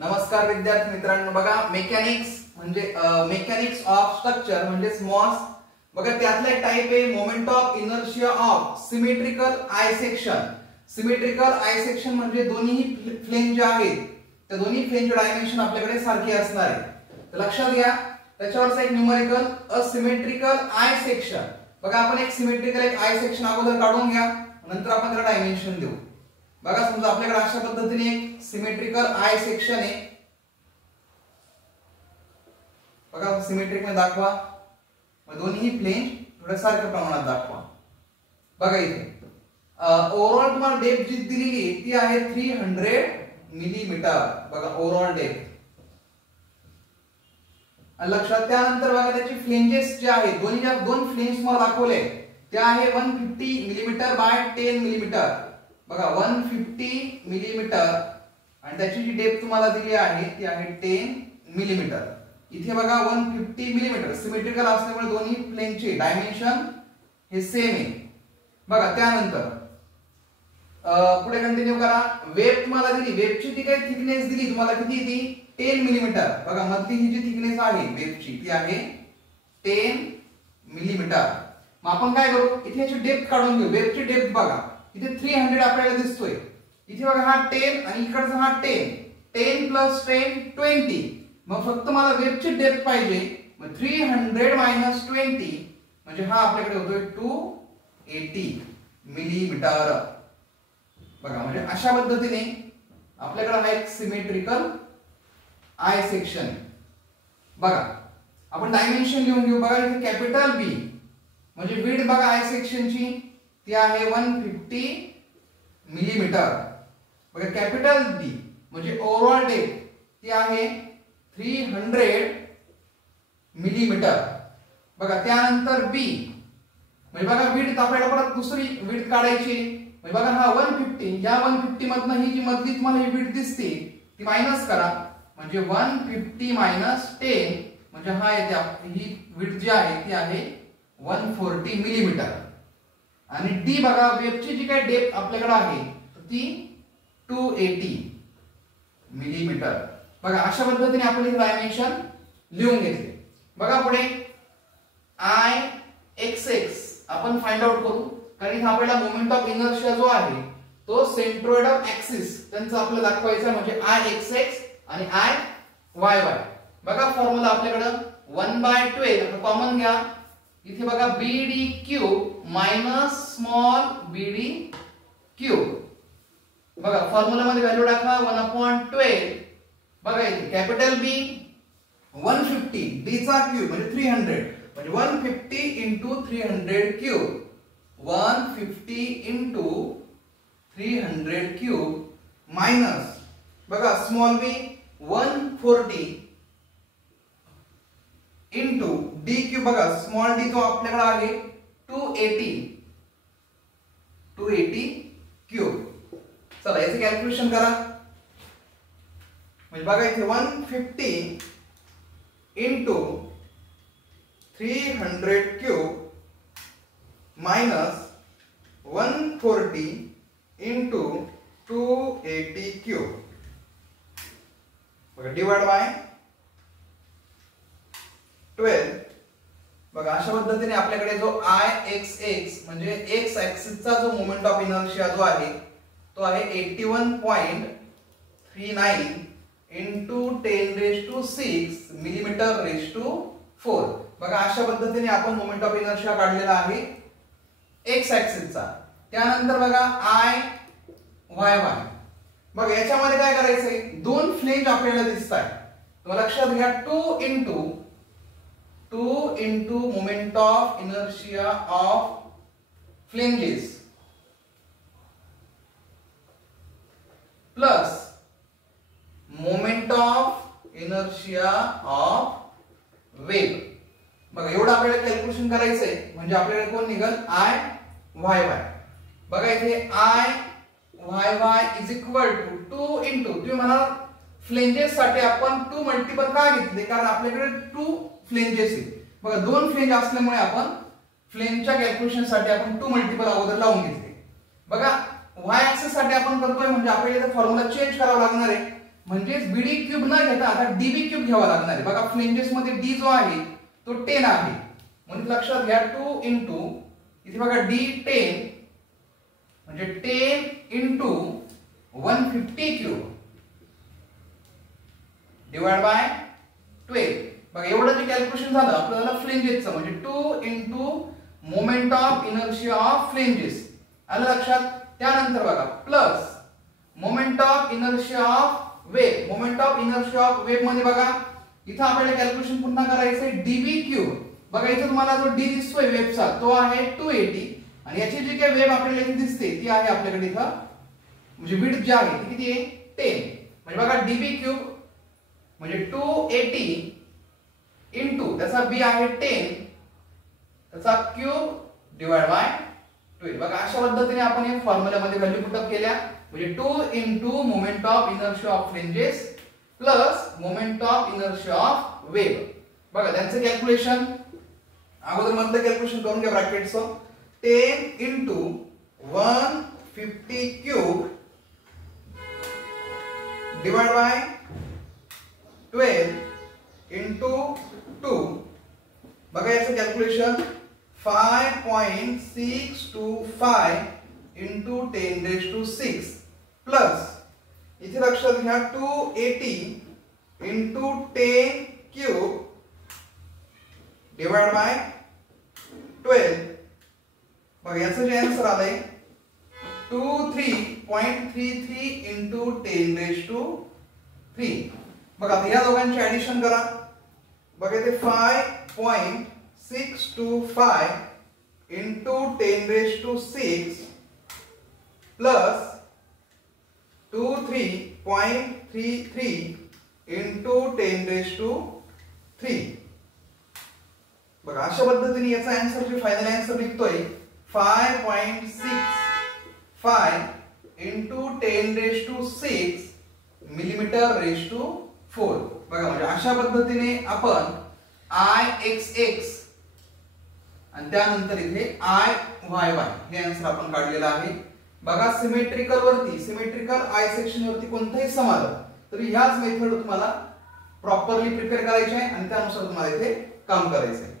नमस्कार विद्यार्थी मित्रांनो, बघा मेकॅनिक्स ऑफ स्ट्रक्चर म्हणजे मॉस. बघा त्यातला एक टाइप आहे moment of inertia of symmetrical I section. Symmetrical I section म्हणजे दोन्ही फ्लेंज जे आहेत त्या दोन्ही फ्लेंज डायमेन्शन आपल्याकडे सारखे असणार आहे. तर लक्षात घ्या, त्याच्यावरचा एक न्यूमरिकल असिमेट्रिकल आय सेक्शन. बघा आपण एक सिमेट्रिकल एक आय सेक्शन अगोदर काढून घ्या, नंतर आपण त्याला डायमेन्शन देऊ. बघा समजा आपल्याकडे अशा पद्धतीने एक सिमेट्रिकल आय सेक्शन आहे. बघा सिमेट्रिक मध्ये दाखवा, दोन्ही फ्लेंज थोड्या सारख्या प्रमाणात दाखवा. बघा इथे ओव्हरऑल तुम्हाला डेप्थ जी दिलेली आहे ती आहे 300 मिलीमीटर. बघा ओव्हरऑल डेप्थ लक्षात. त्यानंतर बघा त्याची फ्लेंजेस जे आहेत दोन फ्लेंज मला दाखवले त्या आहे 150 मिलीमीटर बाय 10 मिलीमीटर. बघा 150 मिलीमीटर आणि त्याची जी डेप्थ तुम्हाला दिली आहे ती आहे 10 मिलीमीटर. इथे बघा 150 मिलीमीटर सिमेट्रिकल असल्यामुळे दोन्ही प्लेनचे डायमेन्शन हे सेम आहे. बघा त्यानंतर पुढे कंटिन्यू करा. वेब तुम्हाला दिली, वेबची ती काही थिकनेस दिली तुम्हाला किती ती 10 मिलीमीटर. बघा मधली ही जी थिकनेस आहे वेबची ती आहे 10 मिलीमीटर. मग आपण काय करू, इथे याची डेप्थ काढून घेऊ. वेबची डेप्थ बघा इथे 300 आपल्याला दिसतोय. इथे बघा हा 10 आणि इकडचा हा 10. 10 प्लस 10 20. मग फक्त मला वेबची डेप्थ पाहिजे. मग 300 मायनस 20 म्हणजे हा आपल्याकडे होतोय 280 मिलीमीटर. बघा म्हणजे अशा पद्धतीने आपल्याकडे हा एक सिमेट्रिकल आय सेक्शन. बघा आपण डायमेन्शन लिहून घेऊ. बघा इथे कॅपिटल बी म्हणजे विड्थ बघा आय सेक्शनची ती आहे 150 मिलीमीटर. बघा कॅपिटल डी म्हणजे ओव्हरऑल डेप्थ ती आहे 300 मिलीमीटर. बघा त्यानंतर बी म्हणजे बघा विड्थ आपल्याला परत दुसरी विड्थ काढायची. म्हणजे बघा हा 150 या 150 मधनं ही जी मधली तुम्हाला ही विड्थ दिसते ती मायनस करा. म्हणजे 150 मायनस 10 म्हणजे हा येते ही विड्थ जी आहे ती आहे 140 मिलीमीटर. आणि डी बघा वेबची जी काही डेप्थ आपल्याकडे आहे ती 280 मिलीमीटर. बघा अशा पद्धतीने आपण हे डायमेन्शन लिहून घेतले. बघा पुढे आय एक्स एक्स आपण फाइंड आउट करू, कारण इथे आपल्याला मोमेंट ऑफ इनर्शिया जो आहे तो सेंट्रोइड ऑफ ऍक्सिस त्यांचा आपल्याला दाखवायचा म्हणजे आय एक्स एक्स आणि आय वाय वाय. बघा फॉर्म्युला आपल्याकडे 1/12 कॉमन घ्या. इथे बघा बीडी क्यूब मायनस स्मॉल बीडी क्यूब. बघा फॉर्म्युला मध्ये व्हॅल्यू टाका 1/12. बघा इथे कॅपिटल बी 150 डी चा क्यूब म्हणजे 300 म्हणजे 150 into 300 cube. 150 into 300 cube minus बघा स्मॉल बी 140 इंटू डी क्यूब. बघा स्मॉल डी जो आपल्याकडे आहे 280 क्यूब. चला याचे कॅल्क्युलेशन करा. म्हणजे बघा इथे 150 into 300 cube minus 140 into 280 cube. बघा डिवाइड बाय 12. बघा अशा पद्धतीने आपल्याकडे जो आय एक्स एक्स म्हणजे एक्स ऍक्सिसचा जो मोमेंट ऑफ इनर्शिया जो आहे तो आहे 81.39 into 10⁻⁶ mm⁴. बघा अशा पद्धतीने आपण मोमेंट ऑफ इनर्शिया काढलेला आहे एक्स ऍक्सिसचा. त्यानंतर बघा आय वाय वाय. बघा याच्यामध्ये काय करायचंय, दोन फ्लेंज आपल्याला दिसतात. तुम्हाला लक्षात घ्या 2 into moment of inertia of flanges plus moment of inertia of wave. बघा एवढं आपल्याला कॅल्क्युलेशन करायचंय म्हणजे आपल्याला कोण निघेल आय वाय वाय. बघा इथे I Y Y is equal to 2 into तुम्ही म्हणा फ्लेंजेस साठी आपण 2 मल्टिपल का घेतले, कारण आपल्याकडे 2 फ्लेंजेस आहेत. बघा दोन फ्लेंज असल्यामुळे आपण फ्लेंजच्या कॅल्क्युलेशन साठी आपण 2 मल्टिपल अगोदर लावून घेतले. बघा y ऍक्सिस साठी आपण करतोय म्हणजे आपल्याला इथे फॉर्म्युला चेंज करावा लागणार आहे. म्हणजेच बीडी क्यूब न घेता आता डीबी क्यूब घ्यावा लागणार आहे. बघा फ्लेंजेस मध्ये डी जो आहे तो 10 आहे, म्हणजे लक्षात घ्या 2 इंटू इथे बघा डी 10 म्हणजे 10 इंटू 150 क्यूब डिवाइड बाय 12. बघा एवढं जे कॅल्क्युलेशन झालं आपल्याला फ्लेंजेसचं, म्हणजे 2 into moment of inertia of flanges आलं लक्षात. त्यानंतर बघा plus moment of inertia of wave. Moment of inertia of wave मध्ये बघा इथं आपल्याला कॅल्क्युलेशन पुन्हा करायचंय डीबी क्यूब. बघा इथं तुम्हाला जो डी दिसतोय वेव्हचा तो आहे 280 आणि याची जी काही वेव्ह आपल्याला इथे दिसते ती आहे आपल्याकडे इथं, म्हणजे विड्थ जी आहे ती किती आहे 10. म्हणजे बघा डीबी क्यूब म्हणजे 280 इंटू त्याचा बी आहे 10 त्याचा क्यूब डिवाइड बाय 12. बघा अशा पद्धतीने आपण या फॉर्म्युल्यामध्ये व्हॅल्यू पुटअप केल्या, म्हणजे 2 into moment of inertia of flanges plus moment of inertia of wave. बघा त्यांचं कॅल्क्युलेशन अगोदर मधलं कॅल्क्युलेशन करून घ्या ब्रॅकेटचं. 10 into 150 cube divide by 12 into 2. बघा याचं कॅल्क्युलेशन 5.625 इंटू 10⁶ प्लस इथे लक्षात घ्या 280 इंटू 10 क्यूब डिवाइड बाय 12. बघा याचं जे आन्सर आलंय 23.33 इंटू 10⁵. बघा आता या दोघांची ऍडिशन करा. बघा इथे 5.625 इंटू 10⁶ प्लस 23.33 इंटू 10⁵. बघा अशा पद्धतीने याचा आन्सर जे फायनल आन्सर निघतोय 5.65 इंटू 10⁶ mm⁴. बघा म्हणजे अशा पद्धतीने आपण Ixx आणि त्यानंतर इथे Iyy हे आन्सर आपण काढलेला आहे. बघा सिमेट्रिकल वरती, सिमेट्रिकल आय सेक्शन वरती कोणतंही सम आलं तर ह्याच मेथड तुम्हाला प्रॉपरली प्रिपेअर करायचे आहे आणि त्यानुसार तुम्हाला इथे काम करायचं आहे.